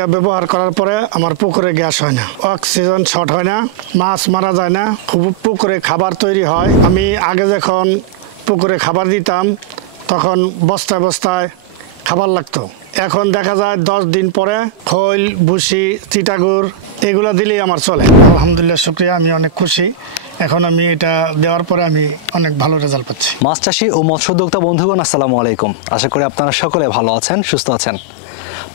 এটা ব্যবহার করার পরে আমার পুকুরে গ্যাস হয় না, অক্সিজেন শর্ট হয় না, মাছ মারা যায় না, খুব পুকুরে খাবার তৈরি হয়। আমি আগে যখন পুকুরে খাবার দিতাম তখন বস্তায় বস্তায় খাবার লাগতো। এখন দেখা যায় 10 দিন পরে খৈল, ভুসি, চিটাগুড় এগুলো দিলেই আমার চলে। আলহামদুলিল্লাহ, শুকরিয়া, আমি অনেক খুশি। এখন আমি এটা দেওয়ার পরে আমি অনেক ভালো রেজাল্ট পাচ্ছি। মাছ চাষি ও মৎস্য উদ্যোক্তা বন্ধুগণ, আসসালামু আলাইকুম। আশা করি আপনারা সকলে ভালো আছেন, সুস্থ আছেন।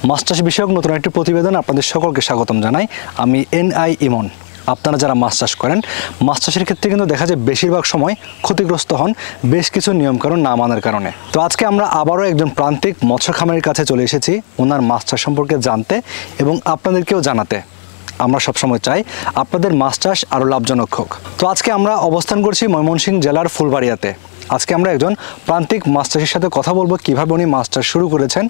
মাছ চাষ বিষয়ক নতুন একটি প্রতিবেদন আপনাদের সকলকে স্বাগতম জানাই। আমি NI ইমন। আপনারা যারা মাছ চাষ করেন, মাছ চাষের ক্ষেত্রে কিন্তু দেখা যায় বেশিরভাগ সময় ক্ষতিগ্রস্ত হন বেশ কিছু নিয়মকানুন না মানার কারণে। তো আজকে আমরা আবারও একজন প্রান্তিক মৎস্য খামারির কাছে চলে এসেছি ওনার মাছ চাষ সম্পর্কে জানতে এবং আপনাদেরকেও জানাতে। আমরা সবসময় চাই আপনাদের মাছ চাষ আরও লাভজনক হোক। তো আজকে আমরা অবস্থান করছি ময়মনসিংহ জেলার ফুলবাড়িয়াতে। আজকে আমরা একজন প্রান্তিক মাছ চাষির সাথে কথা বলবো, কীভাবে উনি মাছ চাষ শুরু করেছেন,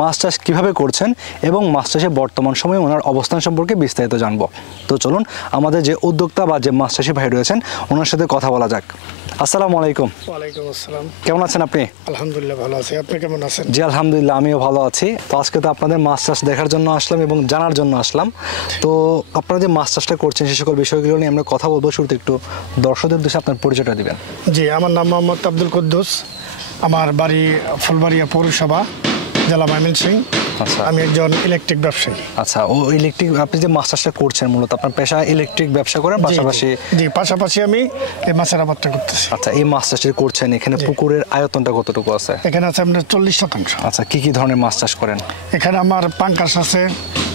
মাছ চাষ কীভাবে করছেন এবং মাছ চাষে বর্তমান সময়ে ওনার অবস্থান সম্পর্কে বিস্তারিত জানবো। তো চলুন আমাদের যে উদ্যোক্তা বা যে মাছ চাষি ভাই রয়েছেন ওনার সাথে কথা বলা যাক। আসসালামু আলাইকুম। ওয়ালাইকুম আসসালাম। কেমন আছেন আপনি? আলহামদুলিল্লাহ ভালো আছি, আপনি কেমন আছেন? জি আলহামদুলিল্লাহ, আমিও ভালো আছি। তো আজকে তো আপনাদের মাছ চাষ দেখার জন্য আসলাম এবং জানার জন্য আসলাম। তো আপনারা যে মাছ চাষটা করছেন সে সকল বিষয়গুলো নিয়ে আমরা কথা বলবো। শুরুতে একটু দর্শকদের উদ্দেশ্যে আপনার পরিচয়টা দিবেন। জি, আমার নাম মোহাম্মদ আব্দুল কুদ্দুস, আমার বাড়ি ফুলবাড়িয়া পৌরসভা, জেলা ময়মনসিংহ। আচ্ছা, আমি একজন ইলেকট্রিক ব্যবসায়ী। আচ্ছা, ও ইলেকট্রিক, আপনি যে মাছ চাষটা করছেন মূলত আপনার পেশা ইলেকট্রিক ব্যবসা করেন, পাশাপাশি? জি, পাশাপাশি আমি এই মাছের আবাদটা করতেছি। আচ্ছা, এই মাছ চাষ করছেন, এখানে পুকুরের আয়তনটা কতটুকু আছে? এখানে আছে আপনার 40%। আচ্ছা, কি কি ধরনের মাছ চাষ করেন? এখানে আমার পাঙ্কাশ আছে,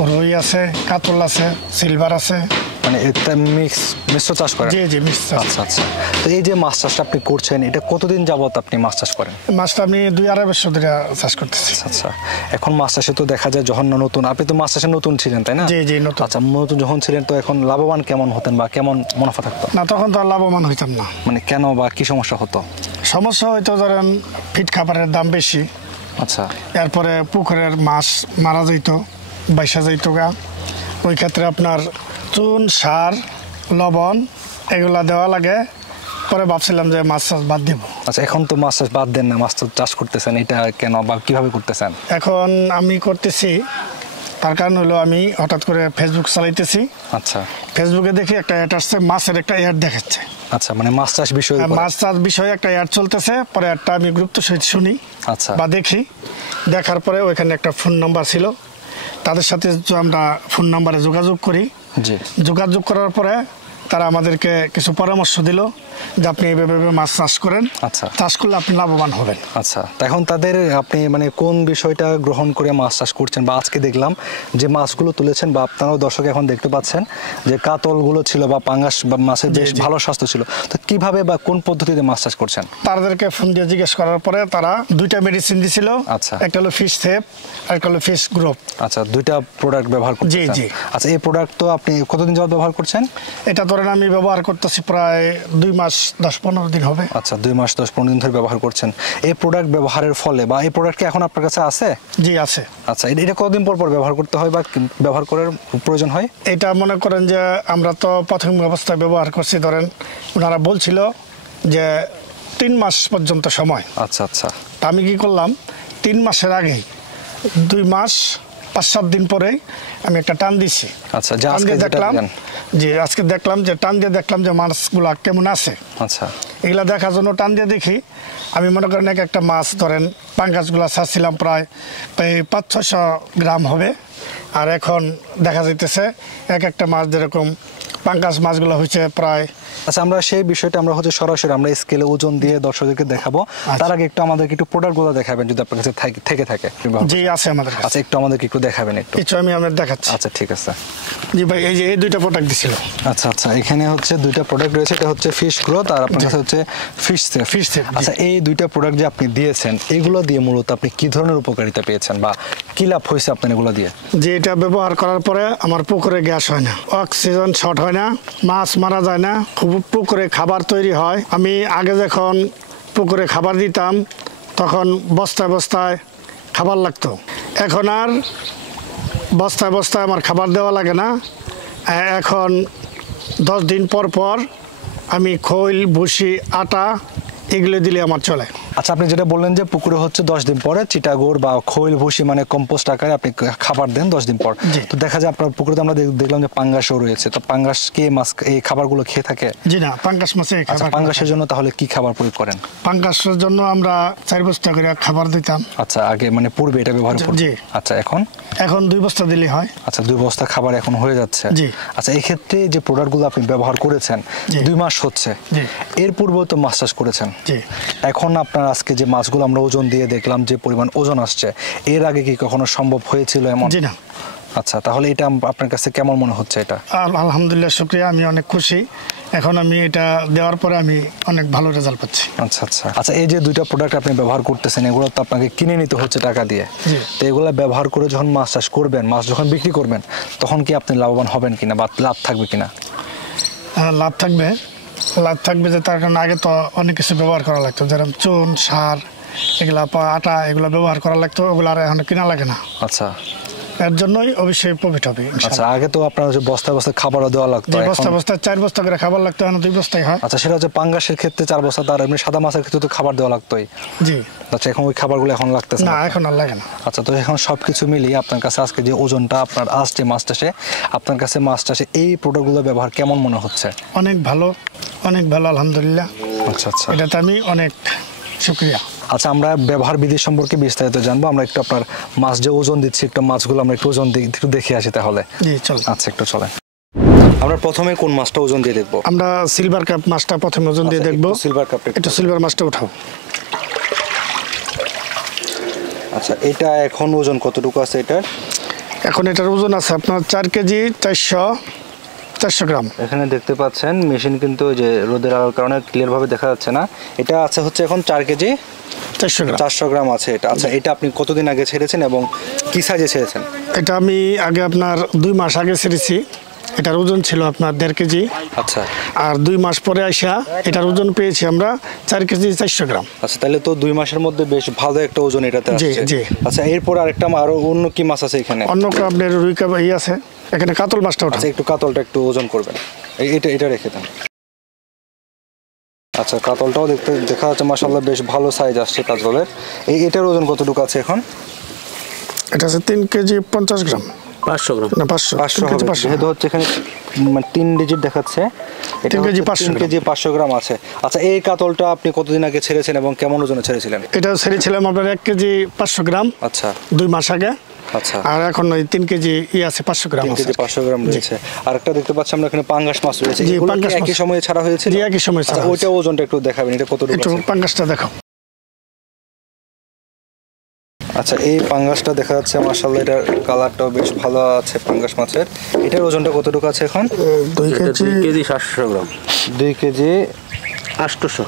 রুই আছে, কাতল আছে, সিলভার আছে। মানে এটা মিশ্র চাষ করেন? জি জি, মিশ্র। আচ্ছা আচ্ছা। তো এই যে মাছ চাষটা আপনি করছেন, এটা কতদিন যাবত আপনি মাছ চাষ করেন? মাছটা আমি 2-2.5 বছর ধরে চাষ করতেছি। আচ্ছা, এখন মাছ চাষে তো দেখা যায় যখন নতুন, আপনি তো মাছ চাষে নতুন ছিলেন তাই না? জি জি, নতুন। আচ্ছা, নতুন যখন ছিলেন তো এখন লাভবান কেমন হতেন বা কেমন মুনাফা থাকতো? না, তখন তো আর লাভবান হইতাম না। মানে কেন বা কি সমস্যা হতো? সমস্যা হয়তো ধরেন ফিট খাবারের দাম বেশি। আচ্ছা, এরপরে পুকুরের মাছ মারা যাইতো, বাইসা যাইতো গা। ওই ক্ষেত্রে আপনার চুন, সার, লবণ এগুলা দেওয়া লাগে। পরে ভাবছিলাম যে মাছ চাষ বাদ দিব। আচ্ছা, এখন তো মাছ চাষ বাদ দেন না, মাছ চাষ করতেছেন, এটা কেন বা কিভাবে করতেছেন? এখন আমি করতেছি, তার কারণ হলো আমি হঠাৎ করে ফেসবুক চালাইতেছি। আচ্ছা, ফেসবুকে দেখি একটা অ্যাড আসছে, মাছের একটা অ্যাড দেখাচ্ছে। আচ্ছা, মানে মাছ চাষ বিষয়ে? মাছ চাষ বিষয়ে একটা অ্যাড চলতেছে। পরে একটা আমি গুরুত্ব সহিত শুনি, আচ্ছা, বা দেখি। দেখার পরে ওইখানে একটা ফোন নাম্বার ছিল, তাদের সাথে আমরা ফোন নাম্বারে যোগাযোগ করি। জি, যোগাযোগ করার পরে তারা আমাদেরকে কিছু পরামর্শ দিল যে আপনি এইভাবে মাছ চাষ করেন। আচ্ছা, চাষ করলে আপনি লাভবান হবেন। আচ্ছা, এখন তাদের আপনি মানে কোন বিষয়টা গ্রহণ করে মাছ চাষ করছেন? বা আজকে দেখলাম যে মাছগুলো তুলেছেন বা আপনারাও দর্শক এখন দেখতে পাচ্ছেন যে কাতলগুলো ছিল বা পাঙ্গাস বা মাছের বেশ ভালো স্বাস্থ্য ছিল। তো কিভাবে বা কোন পদ্ধতিতে মাছ চাষ করছেন? তাদেরকে ফোন দিয়ে জিজ্ঞেস করার পরে তারা 2টা মেডিসিন দিছিল। আচ্ছা, একটা হলো ফিশ সেভ আর একটা হলো ফিশ গ্রোথ। আচ্ছা, 2টা প্রোডাক্ট ব্যবহার করছেন? জি জি। আচ্ছা, এই প্রোডাক্ট তো আপনি কতদিন যাবত ব্যবহার করছেন? এটা ধরেন আমি ব্যবহার করতেছি প্রায় 2 মাস 10-15 দিন হবে। আচ্ছা, 2 মাস 10-15 দিন ধরে ব্যবহার করছেন। এই প্রোডাক্ট ব্যবহারের ফলে বা এই প্রোডাক্ট কি এখন আপনার কাছে আছে? জি আছে। আচ্ছা, এটা কতদিন পর পর ব্যবহার করতে হয় বা ব্যবহার করার প্রয়োজন হয়? এটা মনে করেন যে আমরা তো প্রাথমিক অবস্থায় ব্যবহার করছি, ধরেন ওনারা বলছিল যে 3 মাস পর্যন্ত সময়। আচ্ছা আচ্ছা। তা আমি কি করলাম, 3 মাসের আগেই 2 মাস 5-7 দিন পরেই আমি একটা টান দিছি। আচ্ছা, যে আজকে দেখলাম, যে আজকে দেখলাম যে টান দিয়ে দেখলাম যে মাছগুলা কেমন আছে। আচ্ছা, এগুলা দেখার জন্য টান দিয়ে দেখি, আমি মনে করেন একটা মাছ ধরেন পাঙ্গাসগুলা ছাড়ছিলাম প্রায় 500-600 গ্রাম হবে। আর এখন দেখা যাইতেছে একটা মাছ যেরকম পাঙ্গাস মাছগুলো হয়েছে প্রায়। আচ্ছা, আমরা সেই বিষয়টা আমরা হচ্ছে সরাসরি আমরা স্কেলে ওজন দিয়ে দর্শকদেরকে দেখাবো। তার আগে একটু আমাদেরকে একটু প্রোডাক্টগুলো দেখাবেন যদি আপনার কাছে থেকে থাকে। জি আছে আমাদের কাছে। আচ্ছা, একটু আমাদেরকে একটু দেখাবেন একটু। কিছু আমি আপনাদের দেখাচ্ছি। আচ্ছা, ঠিক আছে। জি ভাই, এই যে এই 2টা প্রোডাক্ট দিছিল। আচ্ছা আচ্ছা, এখানে হচ্ছে 2টা প্রোডাক্ট রয়েছে, এটা হচ্ছে ফিশ গ্রোথ আর আপনার কাছে হচ্ছে ফিশ সেভ। Fish save. আচ্ছা, এই 2টা প্রোডাক্ট যে আপনি দিয়েছেন এগুলো দিয়ে মূলত আপনি কি ধরনের উপকারিতা পেয়েছেন বা কি লাভ হয়েছে আপনার এগুলো দিয়ে? যে এটা ব্যবহার করার পরে আমার পুকুরে গ্যাস হয় না, অক্সিজেন শর্ট হয় না, মাছ মারা যায় না, খুব পুকুরে খাবার তৈরি হয়। আমি আগে যখন পুকুরে খাবার দিতাম তখন বস্তায় বস্তায় খাবার লাগতো। এখন আর বস্তায় বস্তায় আমার খাবার দেওয়া লাগে না। এখন 10 দিন পর পর আমি খৈল, ভুসি, আটা এগুলো দিলে আমার চলে। আচ্ছা, আপনি যেটা বললেন যে পুকুরে হচ্ছে 10 দিন পরে চিটাগোড় বা খৈল ভুসি মানে কম্পোস্ট আকারে আপনি খাবার দেন 10 দিন পর। জি। তো দেখা যায় আপনার পুকুরে তো আমরা দেখলাম যে পাঙ্গাসও রয়েছে, তো পাঙ্গাস কি মাছ এই খাবারগুলো খেয়ে থাকে? জি না, পাঙ্গাস মাছে আচ্ছা, খাবার পাঙ্গাসের জন্য তাহলে কি খাবার প্রয়োগ করেন? পাঙ্গাসের জন্য আমরা 4 বস্তা করে খাবার দিতাম। আচ্ছা, আগে মানে পূর্বে এটা ব্যবহার করতেন? জি। আচ্ছা, এখন? এখন 2 বস্তা দিলে হয়। আচ্ছা, 2 বস্তা খাবার এখন হয়ে যাচ্ছে। জি। আচ্ছা, এই ক্ষেত্রে যে প্রোডাক্টগুলো আপনি ব্যবহার করেছেন জি। 2 মাস হচ্ছে, জি। এর পূর্বেও তো মাছ চাষ করেছেন। জি। এখন আপনার আজকে যে মাছগুলো আমরা ওজন দিয়ে দেখলাম যে পরিমাণ ওজন আসছে, এর আগে কি কখনো সম্ভব হয়েছিল এমন? জি না। আচ্ছা, তাহলে এটা আপনার কাছে কেমন মনে হচ্ছে এটা? আলহামদুলিল্লাহ, শুকরিয়া, আমি অনেক খুশি। এখন আমি এটা দেওয়ার পরে আমি অনেক ভালো রেজাল্ট পাচ্ছি। আচ্ছা আচ্ছা আচ্ছা, এই যে 2টা প্রোডাক্ট আপনি ব্যবহার করতেছেন, এগুলো তো আপনাকে কিনে নিতে হচ্ছে টাকা দিয়ে। জি। তো এগুলো ব্যবহার করে যখন মাছ চাষ করবেন, মাছ যখন বিক্রি করবেন, তখন কি আপনি লাভবান হবেন কিনা বা লাভ থাকবে কিনা? লাভ থাকবে। লাভ থাকবে যে তার কারণে আগে তো অনেক কিছু ব্যবহার করা লাগতো, যেরকম চুন, সার, এগুলা আটা, এগুলো ব্যবহার করা লাগতো, ওগুলো আর এখন কিনা লাগে না। আচ্ছা এর জন্যই অবশ্যই প্রফিট হবে। আচ্ছা, আগে তো আপনার যে বস্তা বস্তা খাবারও দেওয়া লাগতো, বস্তা বস্তা 4 বস্তা করে খাবার লাগতো, এখন 2 বস্তাই হয়। আচ্ছা, সেটা হচ্ছে পাঙ্গাসের ক্ষেত্রে 4 বস্তা, তার এমনি সাদা মাছের ক্ষেত্রে তো খাবার দেওয়া লাগতোই। জি। আচ্ছা, এখন ওই খাবারগুলো এখন লাগতেছে না, না? এখন আর লাগে না। আচ্ছা, তো এখন সবকিছু মিলিয়ে আপনার কাছে আজকে যে ওজনটা আপনার আসছে মাছ চাষে, আপনার কাছে মাছ চাষে এই প্রোডাক্টগুলো ব্যবহার কেমন মনে হচ্ছে? অনেক ভালো, অনেক ভালো, আলহামদুলিল্লাহ। আচ্ছা আচ্ছা এটাতে আমি অনেক শুকরিয়া। আচ্ছা, আমরা ব্যবহার বিধি সম্পর্কে বিস্তারিত জানবো। আমরা একটু আপনার মাছ যে ওজন দিচ্ছি, একটু মাছগুলো আমরা একটু ওজন একটু দেখে আসি তাহলে। জি, চল। আচ্ছা, একটু চলেন। আমরা প্রথমে কোন মাছটা ওজন দিয়ে দেখবো? আমরা সিলভার কাপ মাছটা প্রথমে ওজন দিয়ে দেখবো। সিলভার কাপ, একটু সিলভার মাছটা উঠাও। আচ্ছা, এটা এখন ওজন কতটুকু আছে এটার? এখন এটার ওজন আছে আপনার 4 কেজি 400 গ্রাম। এখানে দেখতে পাচ্ছেন মেশিন কিন্তু ওই যে রোদের আলোর কারণে ক্লিয়ার ভাবে দেখা যাচ্ছে না। এটা আছে হচ্ছে এখন 4 কেজি 400 গ্রাম আছে এটা। আচ্ছা, এটা আপনি কতদিন আগে ছেড়েছেন এবং কি সাইজে ছেড়েছেন? এটা আমি আগে আপনার 2 মাস আগে ছেড়েছি। এটার ওজন ছিল আপনার 1.5 কেজি। আচ্ছা। আর 2 মাস পরে আইসা এটার ওজন পেয়েছি আমরা 4 কেজি 400 গ্রাম। আচ্ছা, তাহলে তো 2 মাসের মধ্যে বেশ ভালো একটা ওজন এটাতে জি, আসছে। জি। আচ্ছা, এরপর আরেকটা আরো অন্য কি মাছ আছে এখানে? অন্য আপনার রুই কাপ আছে, এখানে কাতল মাছটা ওঠা। আচ্ছা, একটু কাতলটা একটু ওজন করবেন। এটা রেখে দেন। আচ্ছা, কাতলটাও দেখা যাচ্ছে মাশাআল্লাহ বেশ ভালো সাইজ আসছে কাতলের। এটার ওজন কতটুকু আছে এখন? এটা আছে 3 কেজি 50 গ্রাম। 500 গ্রাম না, 500 হবে, যেহেতু হচ্ছে এখানে মানে 3 ডিজিট দেখাচ্ছে। 3 কেজি 500 3 কেজি 500 গ্রাম আছে। আচ্ছা, এই কাতলটা আপনি কতদিন আগে ছেড়েছেন এবং কেমন ওজনে ছেড়েছিলেন? এটা ছেড়েছিলাম আপনার 1 কেজি 500 গ্রাম। আচ্ছা। 2 মাস আগে। আচ্ছা। আর এখন ওই 3 কেজি আছে 500 গ্রাম 3 আছে। কেজি 500 গ্রাম রয়েছে। আরেকটা দেখতে পাচ্ছি আমরা এখানে পাঙ্গাস মাছ রয়েছে। জি, এগুলো কি পাঙ্গাস একই মাছ। সময়ে ছাড়া হয়েছে? জি, একই সময়ে ছাড়া ওইটা ওজনটা একটু দেখাবেন, এটা কতটুকু একটু আছে? পাঙ্গাসটা দেখাও। আচ্ছা, এই পাঙ্গাসটা দেখা যাচ্ছে মাশাআল্লাহ, এটার কালারটাও বেশ ভালো আছে পাঙ্গাস মাছের। এটার ওজনটা কতটুকু আছে এখন? 2 এটা কেজি 2 কেজি 700 গ্রাম 2 কেজি 800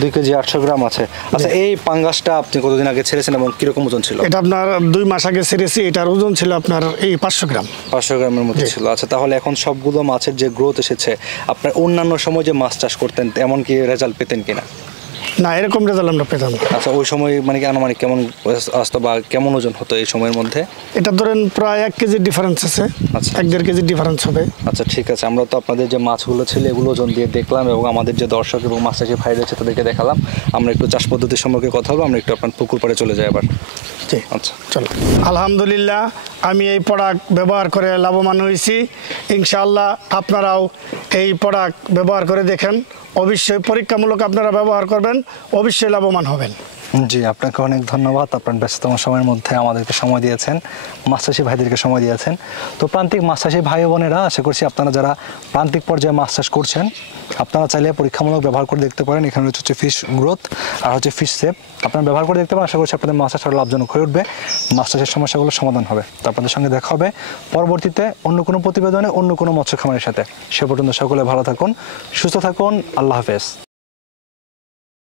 2 কেজি 800 গ্রাম আছে। আচ্ছা, এই পাঙ্গাসটা আপনি কতদিন আগে ছেড়েছেন এবং কিরকম ওজন ছিল? এটা আপনার 2 মাস আগে ছেড়েছি। এটার ওজন ছিল আপনার এই 500 গ্রাম। 500 গ্রামের মতো ছিল। আচ্ছা, তাহলে এখন সবগুলো মাছের যে গ্রোথ এসেছে, আপনার অন্যান্য সময় যে মাছ চাষ করতেন এমন কি রেজাল্ট পেতেন কিনা? না, এরকম রেজাল্ট আমরা পেতাম না। আচ্ছা, ওই সময় মানে কি আনুমানিক কেমন আসতো বা কেমন ওজন হতো এই সময়ের মধ্যে? এটা ধরেন প্রায় 1 কেজি ডিফারেন্স আছে। আচ্ছা। 1.5 কেজি ডিফারেন্স হবে। আচ্ছা, ঠিক আছে। আমরা তো আপনাদের যে মাছগুলো ছিল এগুলো ওজন দিয়ে দেখলাম এবং আমাদের যে দর্শক এবং মাছ চাষি ভাই রয়েছে তাদেরকে দেখালাম। আমরা একটু চাষ পদ্ধতি সম্পর্কে কথা বলবো। আমরা একটু আপনার পুকুর পাড়ে চলে যাই আবার। জি, আচ্ছা, চলো। আলহামদুলিল্লাহ, আমি এই প্রোডাক্ট ব্যবহার করে লাভবান হয়েছি। ইনশাআল্লাহ আপনারাও এই প্রোডাক্ট ব্যবহার করে দেখেন। অবশ্যই পরীক্ষামূলক আপনারা ব্যবহার করবেন, অবশ্যই লাভবান হবেন। জি, আপনাকে অনেক ধন্যবাদ। আপনার ব্যস্ততম সময়ের মধ্যে আমাদেরকে সময় দিয়েছেন, মাছ চাষি ভাইদেরকে সময় দিয়েছেন। তো প্রান্তিক মাছ চাষি ভাই বোনেরা, আশা করছি আপনারা যারা প্রান্তিক পর্যায়ে মাছ চাষ করছেন, আপনারা চাইলে পরীক্ষামূলক ব্যবহার করে দেখতে পারেন। এখানে হচ্ছে ফিশ গ্রোথ আর হচ্ছে ফিশ সেভ। আপনারা ব্যবহার করে দেখতে পারেন। আশা করছি আপনাদের মাছ চাষ আরও লাভজনক হয়ে উঠবে, মাছ চাষের সমস্যাগুলো সমাধান হবে। তো আপনাদের সঙ্গে দেখা হবে পরবর্তীতে অন্য কোনো প্রতিবেদনে, অন্য কোনো মৎস্য খামারের সাথে। সে পর্যন্ত সকলে ভালো থাকুন, সুস্থ থাকুন। আল্লাহ হাফেজ।